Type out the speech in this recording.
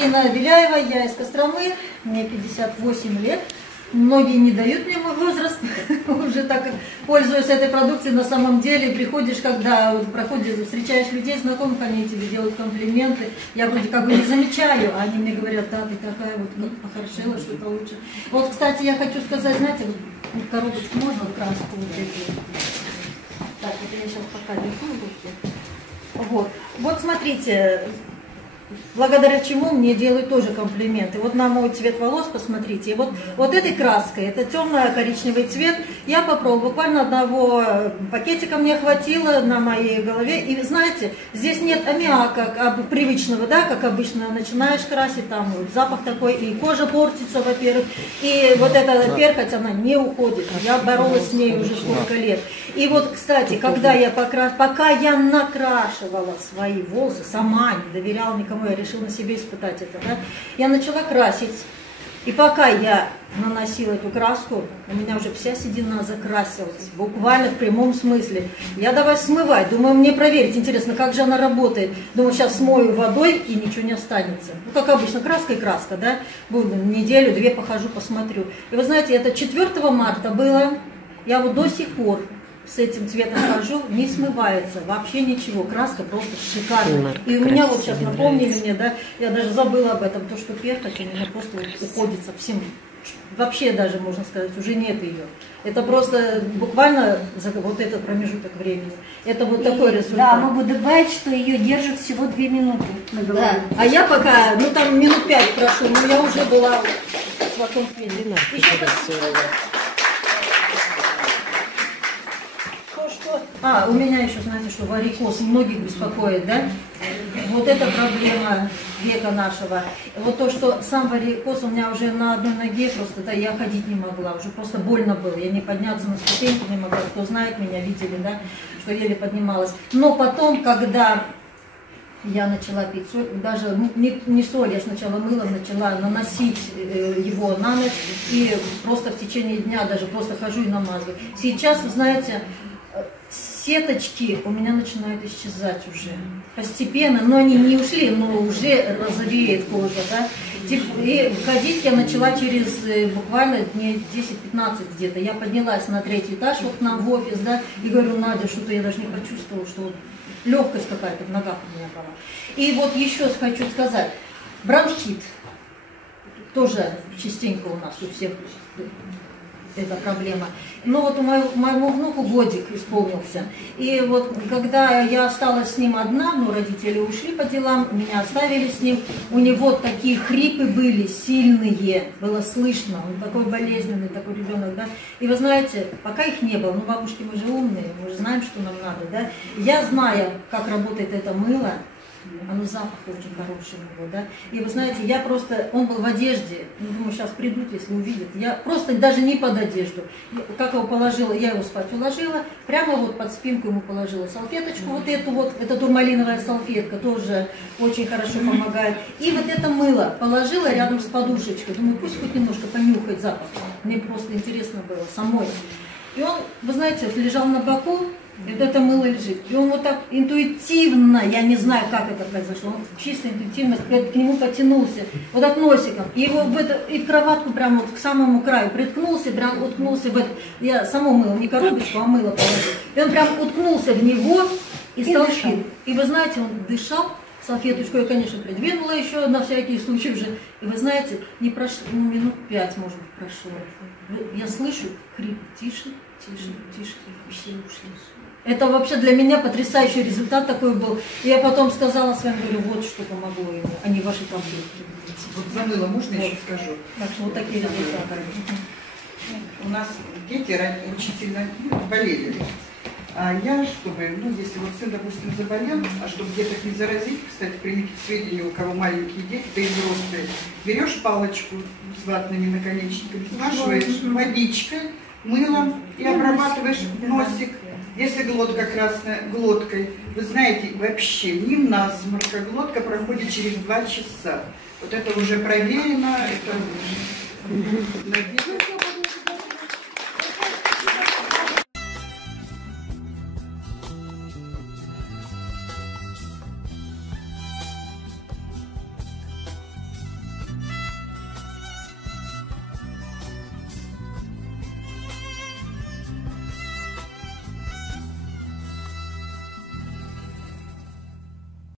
Ирина Беляева, я из Костромы, мне 58 лет. Многие не дают мне мой возраст, уже так как пользуюсь этой продукцией, на самом деле приходишь, когда проходишь, встречаешь людей, знакомых, они тебе делают комплименты, я вроде как бы не замечаю, а они мне говорят, да, ты такая вот похорошела, что-то лучше. Вот, кстати, я хочу сказать, знаете, вот коробочку можно, краску вот эту. Так, вот я сейчас пока держу в руке. Вот смотрите, благодаря чему мне делают тоже комплименты. Вот на мой цвет волос посмотрите. Вот этой краской, это темно-коричневый цвет, я попробовала. Буквально одного пакетика мне хватило на моей голове. И знаете, здесь нет аммиака привычного, да, как обычно начинаешь красить, там вот запах такой, и кожа портится, во-первых. И вот эта перхоть, она не уходит. Я боролась с ней уже сколько лет. И вот, кстати, когда я пока я накрашивала свои волосы, сама не доверяла никому, я решила на себе испытать это, да, я начала красить. И пока я наносила эту краску, у меня уже вся седина закрасилась, буквально в прямом смысле. Я давай смывать, думаю, мне проверить, интересно, как же она работает. Думаю, сейчас смою водой и ничего не останется. Ну, как обычно, краска и краска, да, буду неделю-две похожу, посмотрю. И вы знаете, это 4 марта было, я вот до сих пор с этим цветом хожу, не смывается, вообще ничего, краска просто шикарная. И у меня вот сейчас напомнили мне, да, я даже забыла об этом, то, что перхоть у меня просто уходит совсем, вообще даже, можно сказать, уже нет ее. Это просто буквально за вот этот промежуток времени. Это вот такой результат. Да, могу добавить, что ее держит всего 2 минуты на голове. Да. А я пока, ну там минут 5 прошло, но я уже была в таком виде. У меня еще, знаете, что варикоз многих беспокоит, да? Вот эта проблема века нашего. Вот то, что сам варикоз у меня уже на одной ноге, просто да, я ходить не могла, уже просто больно было. Я не подняться на ступеньку не могла. Кто знает меня, видели, да, что еле поднималась. Но потом, когда я начала пить соль, даже не соль, я сначала мылом начала наносить его на ночь, и просто в течение дня даже просто хожу и намазываю. Сейчас, вы знаете, сеточки у меня начинают исчезать уже постепенно, но они не ушли, но уже розовеет кожа, да. И ходить я начала через буквально дней 10-15 где-то. Я поднялась на 3-й этаж вот к нам в офис, да, и говорю, Надя, что-то я даже не почувствовала, что легкость какая-то в ногах у меня была. И вот еще хочу сказать, бронхит тоже частенько у нас у всех эта проблема. Но вот моему внуку годик исполнился. И вот когда я осталась с ним одна, ну родители ушли по делам, меня оставили с ним, у него такие хрипы были сильные, было слышно, он такой болезненный, такой ребенок, да. И вы знаете, пока их не было, ну бабушки мы же умные, мы же знаем, что нам надо, да. Я знаю, как работает это мыло, оно запах очень хороший у него, да. И вы знаете, я просто, он был в одежде, ну, думаю, сейчас придут, если увидят. Я просто даже не под одежду. Как его положила, я его спать уложила, прямо вот под спинку ему положила салфеточку, вот эту вот, это турмалиновая салфетка, тоже очень хорошо помогает. И вот это мыло положила рядом с подушечкой, думаю, пусть хоть немножко понюхает запах. Мне просто интересно было самой. И он, вы знаете, вот лежал на боку, и вот это мыло лежит. И он вот так интуитивно, я не знаю, как это произошло, он чисто интуитивно к нему потянулся, вот так носиком. И его и в кроватку прямо вот к самому краю приткнулся, прям уткнулся в это. Я само мыло, не коробочку, а мыло положила. И он прям уткнулся в него и стал пить. И вы знаете, он дышал, салфеточку я, конечно, придвинула еще на всякий случай уже. И вы знаете, не прошло, ну, минут 5, может быть, прошло. Я слышу крип, тише, тише, тише, и все ушли. Это вообще для меня потрясающий результат такой был. И я потом сказала своим, говорю, вот что помогло ему, а не ваши таблетки. Вот за мыло можно вот. Еще скажу? Так что вот такие результаты. У нас дети очень сильно болели. А я, чтобы, ну, если вот сын, допустим, заболел, а чтобы деток не заразить, кстати, примите к сведению, у кого маленькие дети, да и взрослые, берешь палочку с ватными наконечниками, смашиваешь водичкой, мылом и обрабатываешь носик. Если глотка красная, глоткой, вы знаете, вообще ни насморка, глотка проходит через 2 часа. Вот это уже проверено, это...